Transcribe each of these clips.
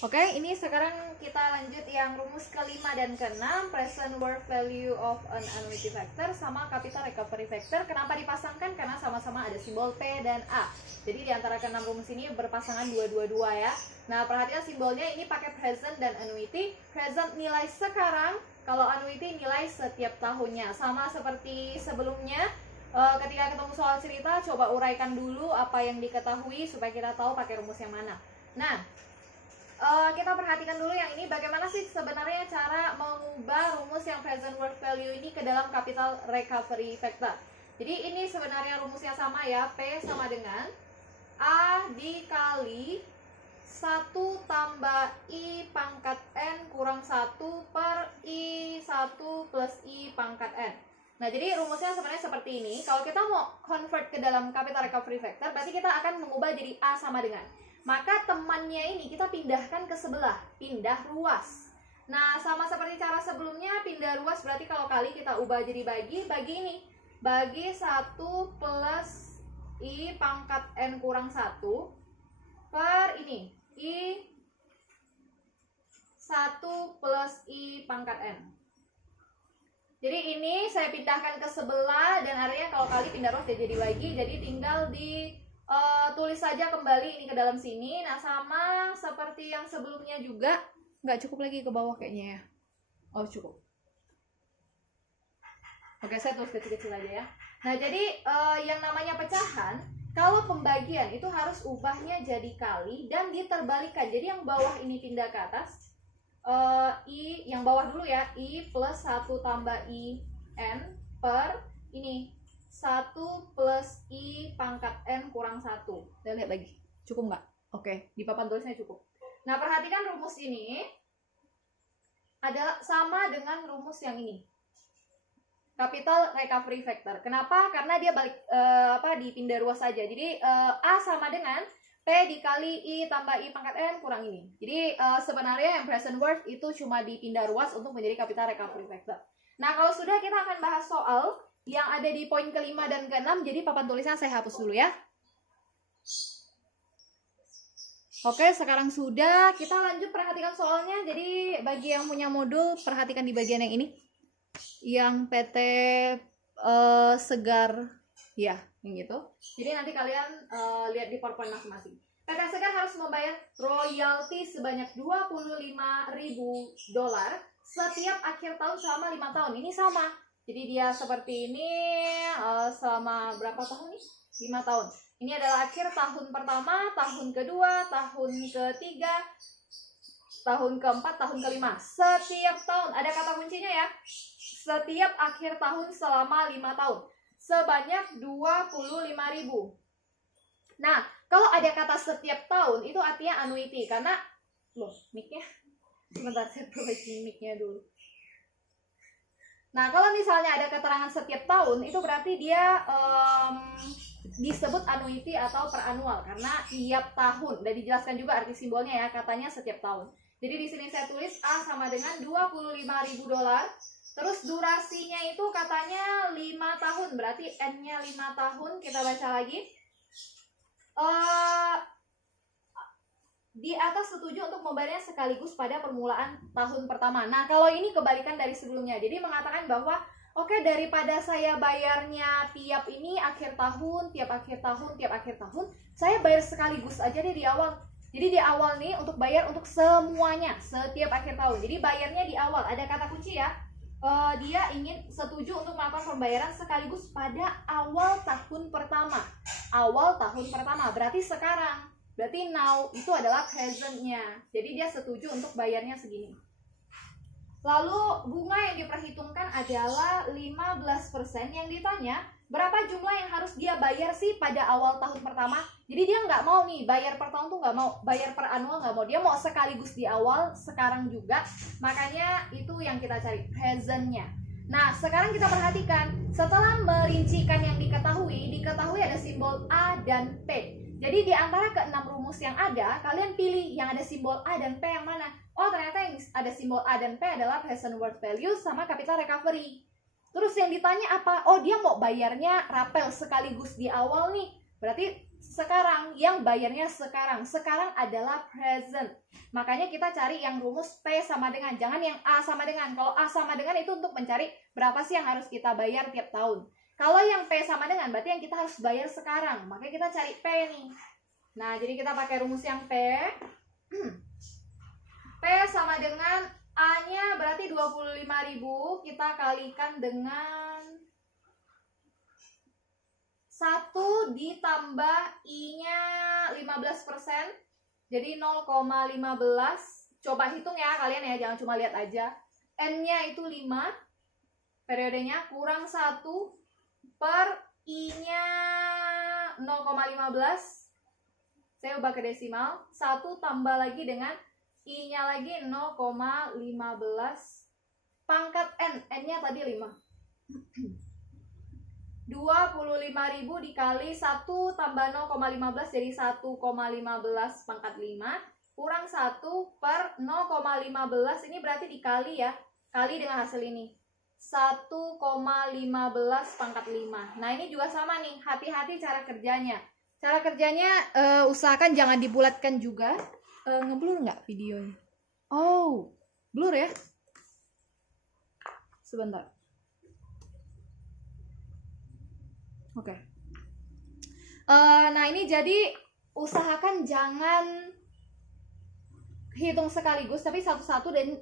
Oke, ini sekarang kita lanjut yang rumus kelima dan keenam, present worth value of an annuity factor sama capital recovery factor. Kenapa dipasangkan? Karena sama-sama ada simbol P dan A. Jadi di antara keenam rumus ini berpasangan 2-2-2 ya. Nah, perhatikan simbolnya ini pakai present dan annuity. Present nilai sekarang, kalau annuity nilai setiap tahunnya. Sama seperti sebelumnya, ketika ketemu soal cerita, coba uraikan dulu apa yang diketahui supaya kita tahu pakai rumus yang mana. Nah, kita perhatikan dulu yang ini, bagaimana sih sebenarnya cara mengubah rumus yang present worth value ini ke dalam capital recovery factor. Jadi ini sebenarnya rumusnya sama ya, P sama dengan A dikali 1 tambah I pangkat N kurang 1 per I1 plus I pangkat N. Nah, jadi rumusnya sebenarnya seperti ini. Kalau kita mau convert ke dalam capital recovery factor, berarti kita akan mengubah jadi A sama dengan, maka temannya ini kita pindahkan ke sebelah, pindah ruas. Nah, sama seperti cara sebelumnya, pindah ruas berarti kalau kali kita ubah jadi bagi ini. Bagi 1 plus I pangkat N kurang 1 per ini, I 1 plus I pangkat N. Jadi ini saya pindahkan ke sebelah, dan artinya kalau kali pindah ruas jadi bagi, jadi tinggal di tulis saja kembali ini ke dalam sini. Nah, sama seperti yang sebelumnya juga, nggak cukup lagi ke bawah kayaknya ya. Oh, cukup. Oke, saya tulis kecil-kecil aja ya. Nah, jadi yang namanya pecahan, kalau pembagian itu harus ubahnya jadi kali dan diterbalikan. Jadi yang bawah ini pindah ke atas, I yang bawah dulu ya, I plus 1 tambah I N per ini 1 plus I pangkat N kurang 1. Kita lihat lagi, cukup nggak? Oke, di papan tulisnya cukup. Nah, perhatikan rumus ini adalah sama dengan rumus yang ini, capital recovery factor. Kenapa? Karena dia balik dipindah ruas saja. Jadi A sama dengan P dikali I tambah I pangkat N kurang ini. Jadi sebenarnya yang present worth itu cuma dipindah ruas untuk menjadi capital recovery factor. Nah, kalau sudah, kita akan bahas soal yang ada di poin kelima dan keenam. Jadi papan tulisnya saya hapus dulu ya. Oke, sekarang sudah, kita lanjut perhatikan soalnya. Jadi bagi yang punya modul, perhatikan di bagian yang ini, yang PT Segar ya, yang gitu. Jadi nanti kalian lihat di PowerPoint masing-masing. PT Segar harus membayar royalti sebanyak $25.000 setiap akhir tahun selama 5 tahun. Ini sama. Jadi dia seperti ini selama berapa tahun nih? 5 tahun. Ini adalah akhir tahun pertama, tahun kedua, tahun ketiga, tahun keempat, tahun kelima. Setiap tahun, ada kata kuncinya ya. Setiap akhir tahun selama 5 tahun. Sebanyak 25.000. Nah, kalau ada kata setiap tahun, itu artinya annuity. Karena, loh, mic-nya. Sebentar, saya perbaiki mic-nya dulu. Nah, kalau misalnya ada keterangan setiap tahun, itu berarti dia disebut annuity atau per annual, karena tiap tahun. Dan dijelaskan juga arti simbolnya ya, katanya setiap tahun. Jadi di sini saya tulis A sama dengan $25.000. Terus durasinya itu katanya 5 tahun, berarti N-nya 5 tahun. Kita baca lagi. Di atas setuju untuk membayarnya sekaligus pada permulaan tahun pertama. Nah, kalau ini kebalikan dari sebelumnya. Jadi mengatakan bahwa oke, daripada saya bayarnya tiap ini akhir tahun, tiap akhir tahun, tiap akhir tahun, saya bayar sekaligus aja deh di awal. Jadi di awal nih untuk bayar untuk semuanya setiap akhir tahun. Jadi bayarnya di awal. Ada kata kunci ya. Dia ingin setuju untuk melakukan pembayaran sekaligus pada awal tahun pertama. Awal tahun pertama berarti sekarang. Berarti now itu adalah presentnya. Jadi dia setuju untuk bayarnya segini. Lalu bunga yang diperhitungkan adalah 15%. Yang ditanya, berapa jumlah yang harus dia bayar sih pada awal tahun pertama? Jadi dia nggak mau nih bayar per tahun tuh nggak mau, bayar per annual nggak mau. Dia mau sekaligus di awal, sekarang juga. Makanya itu yang kita cari, presentnya. Nah, sekarang kita perhatikan. Setelah merincikan yang diketahui ada simbol A dan P. Jadi di antara ke-6 rumus yang ada, kalian pilih yang ada simbol A dan P yang mana. Oh, ternyata yang ada simbol A dan P adalah present worth value sama capital recovery. Terus yang ditanya apa? Oh, dia mau bayarnya rapel sekaligus di awal nih. Berarti sekarang, yang bayarnya sekarang. Sekarang adalah present. Makanya kita cari yang rumus P sama dengan, jangan yang A sama dengan. Kalau A sama dengan itu untuk mencari berapa sih yang harus kita bayar tiap tahun. Kalau yang P sama dengan berarti yang kita harus bayar sekarang. Makanya kita cari P nih. Nah, jadi kita pakai rumus yang P. P sama dengan A-nya berarti 25.000, kita kalikan dengan 1 ditambah I-nya 15%, jadi 0,15. Coba hitung ya kalian ya, jangan cuma lihat aja. N-nya itu 5, periodenya kurang 1 per I-nya 0,15. Saya ubah ke desimal, 1 tambah lagi dengan I-nya lagi 0,15 pangkat N. N-nya tadi 5. 25.000 dikali 1 tambah 0,15 jadi 1,15 pangkat 5 kurang 1 per 0,15. Ini berarti dikali ya, kali dengan hasil ini 1,15 pangkat 5. Nah ini juga sama nih, hati-hati cara kerjanya. Cara kerjanya usahakan jangan dibulatkan juga. Ngeblur nggak videonya? Oh, blur ya. Sebentar. Oke. Nah ini jadi usahakan jangan hitung sekaligus, tapi satu-satu dan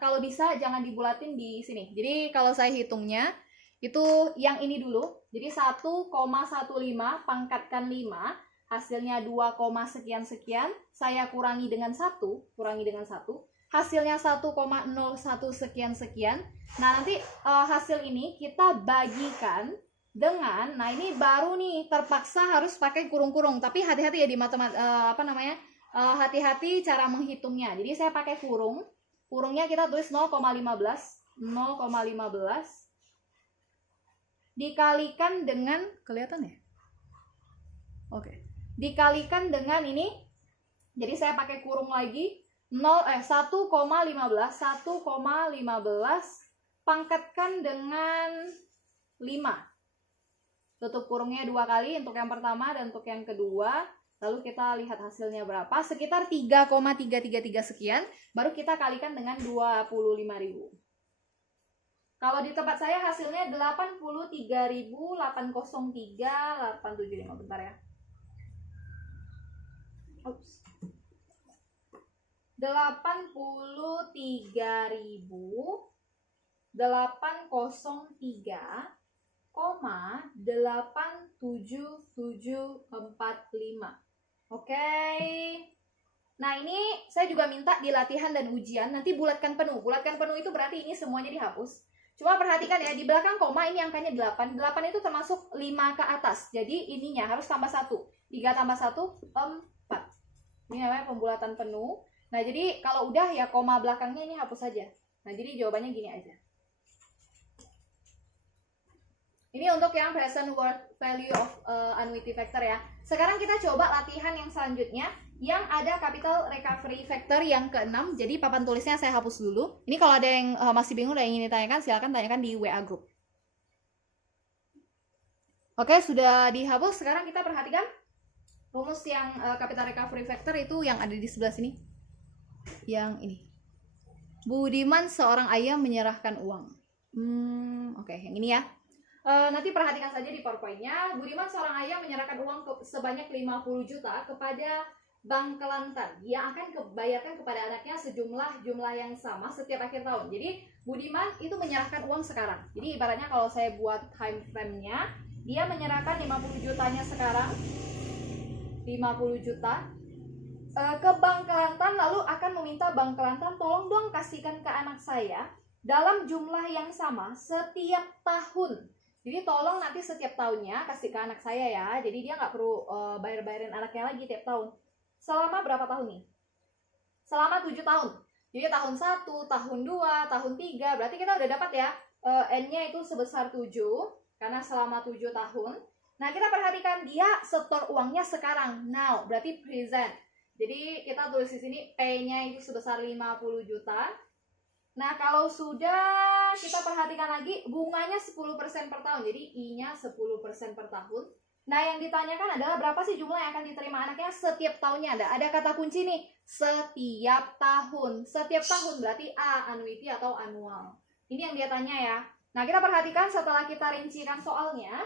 kalau bisa jangan dibulatin di sini. Jadi kalau saya hitungnya itu yang ini dulu. Jadi 1,15 pangkatkan 5, hasilnya 2, sekian-sekian. Saya kurangi dengan 1, hasilnya 1,01 sekian-sekian. Nah nanti hasil ini kita bagikan dengan, nah ini baru nih terpaksa harus pakai kurung-kurung, tapi hati-hati ya di hati-hati cara menghitungnya. Jadi saya pakai kurung, kurungnya kita tulis 0,15 dikalikan dengan, kelihatan ya? Oke. Dikalikan dengan ini, jadi saya pakai kurung lagi 1,15 pangkatkan dengan 5. Tutup kurungnya 2 kali untuk yang pertama dan untuk yang kedua. Lalu kita lihat hasilnya berapa. Sekitar 3,333 sekian. Baru kita kalikan dengan 25.000. Kalau di tempat saya hasilnya 83.803.875. Bentar ya. Ups. 83.803,87745. Oke. Nah ini saya juga minta di latihan dan ujian nanti bulatkan penuh. Bulatkan penuh itu berarti ini semuanya dihapus. Cuma perhatikan ya, di belakang koma ini angkanya 8. 8 itu termasuk 5 ke atas. Jadi ininya harus tambah 1. 3 tambah 1, 4. Ini namanya pembulatan penuh. Nah jadi kalau udah ya koma belakangnya ini hapus saja. Nah jadi jawabannya gini aja. Ini untuk yang present worth value of annuity factor ya. Sekarang kita coba latihan yang selanjutnya yang ada capital recovery factor yang ke-6. Jadi papan tulisnya saya hapus dulu. Ini kalau ada yang masih bingung dan ingin ditanyakan, silakan tanyakan di WA group. Oke, sudah dihapus. Sekarang kita perhatikan rumus yang capital recovery factor itu yang ada di sebelah sini. Yang ini. Budiman seorang ayah menyerahkan uang. Oke, yang ini ya. Nanti perhatikan saja di PowerPoint-nya. Budiman seorang ayah menyerahkan uang sebanyak 50 juta kepada Bank Kelantan yang akan dibayarkan kepada anaknya jumlah yang sama setiap akhir tahun. Jadi Budiman itu menyerahkan uang sekarang. Jadi ibaratnya kalau saya buat time frame-nya, dia menyerahkan 50 jutanya sekarang, 50 juta ke Bank Kelantan, lalu akan meminta Bank Kelantan tolong dong kasihkan ke anak saya dalam jumlah yang sama setiap tahun. Jadi tolong nanti setiap tahunnya kasih ke anak saya ya. Jadi dia nggak perlu bayar-bayarin anaknya lagi tiap tahun. Selama berapa tahun nih? Selama 7 tahun. Jadi tahun 1, tahun 2, tahun 3. Berarti kita udah dapat ya. N-nya itu sebesar 7. Karena selama 7 tahun. Nah kita perhatikan dia setor uangnya sekarang. Now, berarti present. Jadi kita tulis di sini P-nya itu sebesar 50 juta. Nah, kalau sudah kita perhatikan lagi bunganya 10% per tahun. Jadi I-nya 10% per tahun. Nah, yang ditanyakan adalah berapa sih jumlah yang akan diterima anaknya setiap tahunnya. Ada kata kunci nih, setiap tahun. Setiap tahun berarti A, annuity atau annual. Ini yang dia tanya ya. Nah, kita perhatikan setelah kita rincikan soalnya.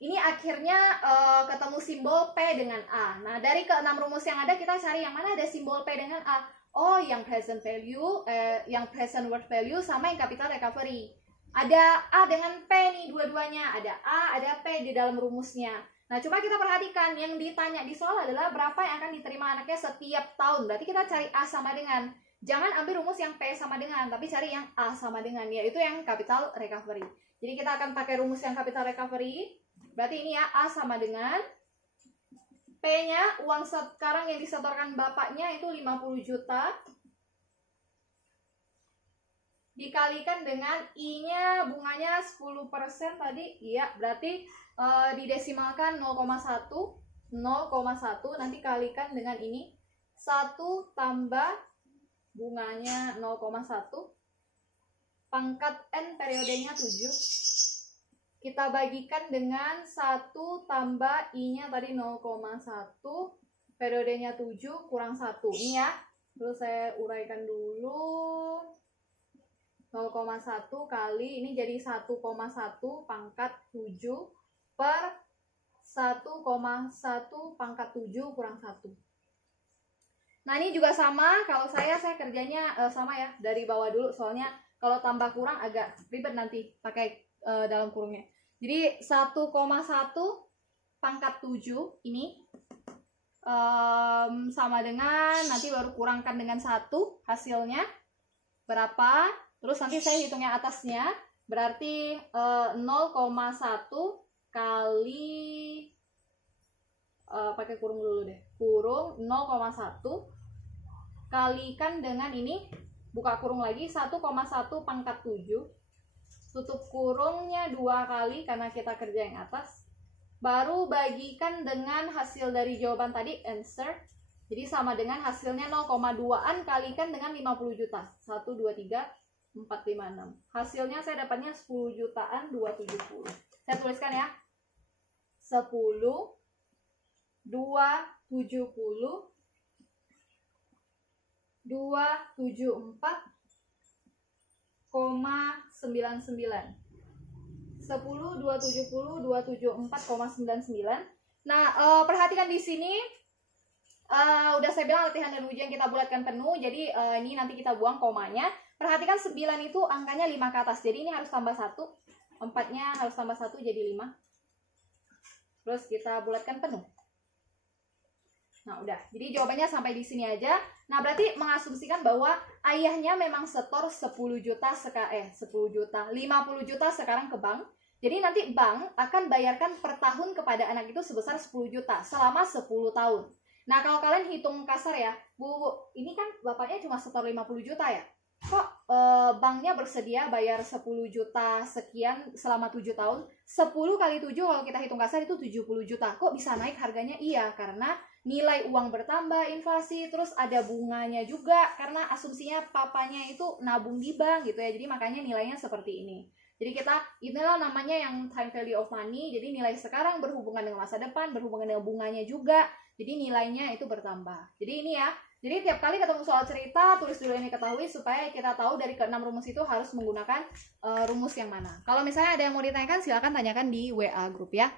Ini akhirnya ketemu simbol P dengan A. Nah, dari ke-6 rumus yang ada, kita cari yang mana ada simbol P dengan A. Oh, yang present value, yang present worth value sama yang capital recovery. Ada A dengan P nih dua-duanya. Ada A, ada P di dalam rumusnya. Nah, coba kita perhatikan. Yang ditanya di soal adalah berapa yang akan diterima anaknya setiap tahun. Berarti kita cari A sama dengan. Jangan ambil rumus yang P sama dengan, tapi cari yang A sama dengan. Yaitu yang capital recovery. Jadi kita akan pakai rumus yang capital recovery. Berarti ini ya, A sama dengan P-nya, uang sekarang yang disetorkan bapaknya itu 50 juta. Dikalikan dengan I-nya, bunganya 10% tadi. Iya, berarti didesimalkan 0,1. 0,1, nanti kalikan dengan ini. 1 tambah bunganya 0,1. Pangkat N periodenya 7. Kita bagikan dengan 1 tambah I-nya tadi 0,1. Periodenya 7 kurang 1. Ini ya. Terus saya uraikan dulu. 0,1 kali, ini jadi 1,1 pangkat 7 per 1,1 pangkat 7 kurang 1. Nah, ini juga sama. Kalau saya kerjanya sama ya. Dari bawah dulu. Soalnya kalau tambah kurang agak ribet nanti pakai dalam kurungnya. Jadi 1,1 pangkat 7 ini sama dengan, nanti baru kurangkan dengan 1 hasilnya berapa. Terus nanti saya hitungnya atasnya. Berarti 0,1 kali pakai kurung dulu deh. Kurung 0,1 kalikan dengan ini, buka kurung lagi 1,1 pangkat 7. Tutup kurungnya 2 kali karena kita kerja yang atas. Baru bagikan dengan hasil dari jawaban tadi, answer. Jadi sama dengan hasilnya 0,2an kalikan dengan 50 juta. 1, 2, 3, 4, 5, 6. Hasilnya saya dapatnya 10 jutaan 270. Saya tuliskan ya. 10, 270, 274, 99. 10, 270, 274,99. Nah, perhatikan di sini. Udah saya bilang latihan dan ujian kita bulatkan penuh. Jadi ini nanti kita buang komanya. Perhatikan 9 itu angkanya 5 ke atas. Jadi ini harus tambah 1. 4-nya harus tambah 1 jadi 5. Terus kita bulatkan penuh. Nah, udah. Jadi jawabannya sampai di sini aja. Nah, berarti mengasumsikan bahwa ayahnya memang setor 10 juta 50 juta sekarang ke bank. Jadi nanti bank akan bayarkan per tahun kepada anak itu sebesar 10 juta selama 10 tahun. Nah, kalau kalian hitung kasar ya, Bu, ini kan bapaknya cuma setor 50 juta ya. Kok banknya bersedia bayar 10 juta sekian selama 7 tahun? 10 kali 7 kalau kita hitung kasar itu 70 juta. Kok bisa naik harganya? Iya, karena nilai uang bertambah, inflasi, terus ada bunganya juga karena asumsinya papanya itu nabung di bank gitu ya. Jadi makanya nilainya seperti ini. Jadi inilah namanya yang time value of money. Jadi nilai sekarang berhubungan dengan masa depan, berhubungan dengan bunganya juga. Jadi nilainya itu bertambah. Jadi ini ya. Jadi tiap kali ketemu soal cerita, tulis dulu yang diketahui supaya kita tahu dari ke-6 rumus itu harus menggunakan rumus yang mana. Kalau misalnya ada yang mau ditanyakan, silakan tanyakan di WA grup ya.